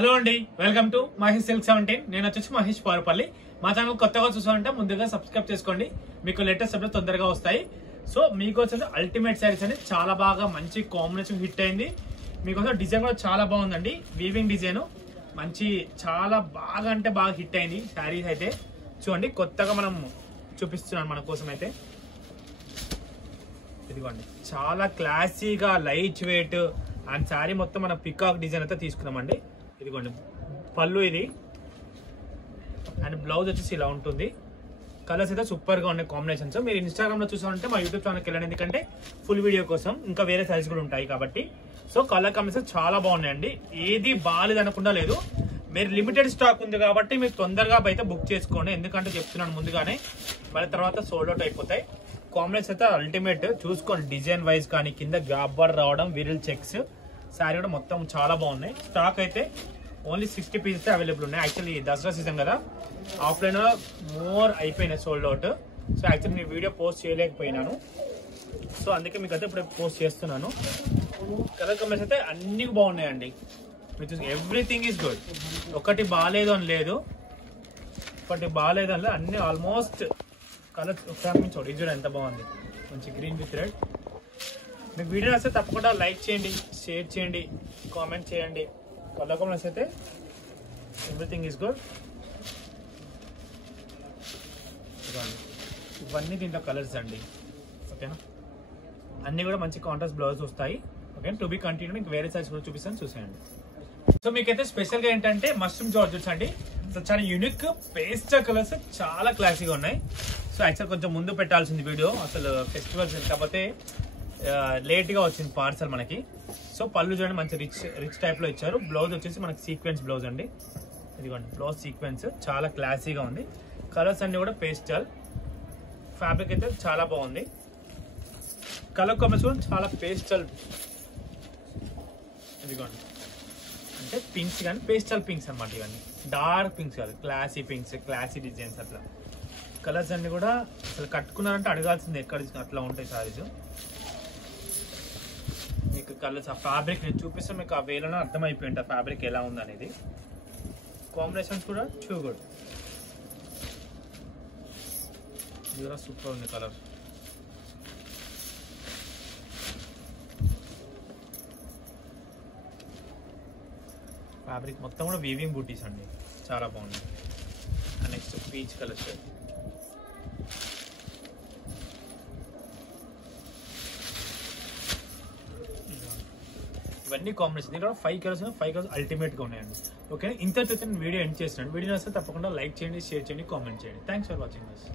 Hello అండి, welcome to Mahesh silk 17. నేను వచ్చేసి మహేష్ పారుపల్లి. మా ఛానల్ కొత్తగా చూసామంటే ముందుగా సబ్స్క్రైబ్ చేసుకోండి, మీకు లేటెస్ట్ అప్డేట్స్ తొందరగా వస్తాయి. సో మీకోసం అల్టిమేట్ శారీస్ అని చాలా బాగా మంచి కాంబినేషన్ హిట్ అయింది. మీకోసం డిజైన్ కూడా చాలా బాగుందండి, వీవింగ్ డిజైన్ మంచి చాలా బాగా అంటే బాగా హిట్ అయింది. శారీస్ అయితే చూడండి, కొత్తగా మనం చూపిస్తున్నాను మన కోసం అయితే. ఇదిగోండి, చాలా క్లాసీగా లైట్ వెయిట్ అండ్ శారీ మొత్తం మన పికాక్ డిజైన్ అయితే తీసుకున్నామండి. ఇదిగోండి పళ్ళు ఇది, అండ్ బ్లౌజ్ వచ్చేసి ఇలా ఉంటుంది. కలర్స్ అయితే సూపర్ గా ఉన్నాయి కాంబినేషన్స్. మీరు ఇన్స్టాగ్రామ్ లో చూసారంటే మా యూట్యూబ్ ఛానల్కి వెళ్ళండి, ఎందుకంటే ఫుల్ వీడియో కోసం ఇంకా వేరే సైజ్ కూడా ఉంటాయి కాబట్టి. సో కలర్ కాంబినేషన్ చాలా బాగున్నాయండి, ఏది బాగాలేదు అనకుండా లేదు. మీరు లిమిటెడ్ స్టాక్ ఉంది కాబట్టి మీరు తొందరగా అయితే బుక్ చేసుకోండి, ఎందుకంటే చెప్తున్నాను ముందుగానే, మళ్ళీ తర్వాత సోల్డ్ అవుట్ అయిపోతాయి. కాంబినేషన్ అయితే అల్టిమేట్. చూసుకోండి డిజైన్ వైజ్ కానీ కింద గ్యాప్ బార్డర్ రావడం, విరిల్ చెక్స్, శారీ కూడా మొత్తం చాలా బాగున్నాయి. స్టాక్ అయితే ఓన్లీ 60 పీసెస్ అవైలబుల్ ఉన్నాయి. యాక్చువల్లీ దసరా సీజన్ కదా, ఆఫ్లైన్ మోర్ అయిపోయినాయి సోల్డ్ అవుట్. సో యాక్చువల్లీ నేను వీడియో పోస్ట్ చేయలేకపోయినాను, సో అందుకే మీకు అయితే ఇప్పుడు పోస్ట్ చేస్తున్నాను. కలర్ కాంబినేషన్ అయితే అన్ని బాగున్నాయండి, ఎవ్రీథింగ్ ఈజ్ గుడ్. ఒకటి బాగాలేదు అని లేదు, ఒకటి బాగాలేదు అని లేదు, అన్ని ఆల్మోస్ట్ కలర్ ఒకసారి చూడండి. ఇది ఎంత బాగుంది, మంచి గ్రీన్ విత్ రెడ్. మీకు వీడియో వస్తే తప్పకుండా లైక్ చేయండి, షేర్ చేయండి, కామెంట్ చేయండి. కలర్ కాంబినేషన్ అయితే ఎవ్రీథింగ్ ఈజ్ గుడ్. ఇవన్నీ దీంట్లో కలర్స్ అండి, ఓకేనా. అన్ని కూడా మంచి కాంట్రాస్ట్ బ్లౌజ్ వస్తాయి. Okay, to be continue. మీకు వేరే సైజ్ కూడా చూపిస్తాను, చూసేయండి. సో మీకైతే స్పెషల్ గా ఏంటంటే మష్రూమ్ జార్జెట్స్ అండి. సో చాలా యూనిక్ పేస్ట్ కలర్స్ చాలా క్లాసీగా ఉన్నాయి. సో యాక్చువల్ కొంచెం ముందు పెట్టాల్సింది వీడియో, అసలు ఫెస్టివల్స్ కాకపోతే లేట్ గా వచ్చింది పార్సల్ మనకి. సో పళ్ళు చూడండి మంచి రిచ్ టైప్ లో ఇచ్చారు. బ్లౌజ్ వచ్చేసి మనకి సీక్వెన్స్ బ్లౌజ్ అండి. ఇదిగోండి బ్లౌజ్ సీక్వెన్స్ చాలా క్లాసీగా ఉంది. కలర్స్ అన్ని కూడా పేస్టల్. ఫ్యాబ్రిక్ అయితే చాలా బాగుంది. కలర్ కాంబినేషన్ చాలా పేస్టల్. ఇదిగోండి అంటే పింక్స్ కానీ పేస్టల్ పింక్స్ అనమాట. ఇవన్నీ డార్క్ పింక్స్ కాదు, క్లాసీ పింక్స్, క్లాసీ డిజైన్స్. అట్లా కలర్స్ అన్ని కూడా అసలు కట్టుకున్నారంటే అడగాల్సింది, ఎక్కడ అట్లా ఉంటాయి సారీస్. మీకు కలర్స్ ఆ ఫ్యాబ్రిక్ నేను చూపిస్తే మీకు ఆ వేలోనే అర్థమైపోయింది ఆ ఫ్యాబ్రిక్ ఎలా ఉంది అనేది. కాంబినేషన్స్ కూడా టూ గుడ్, ఇది కూడా సూపర్ ఉంది కలర్. ఫ్యాబ్రిక్ మొత్తం కూడా వీవింగ్ బూటీస్ అండి, చాలా బాగుంది. Next peach colour shade. ఇవన్నీ కాంబినేషన్. ఇక్కడ 5 కలర్స్ 5 కలర్స్ అల్టిమేట్ గా ఉన్నాయండి. ఓకే, ఇంతటితో వీడియో ఎండ్ చేస్తున్నాను. వీడియో వస్తే తప్పకుండా లైక్ చేయండి, షేర్ చేయండి, కామెంట్ చేయండి. Thanks for watching this.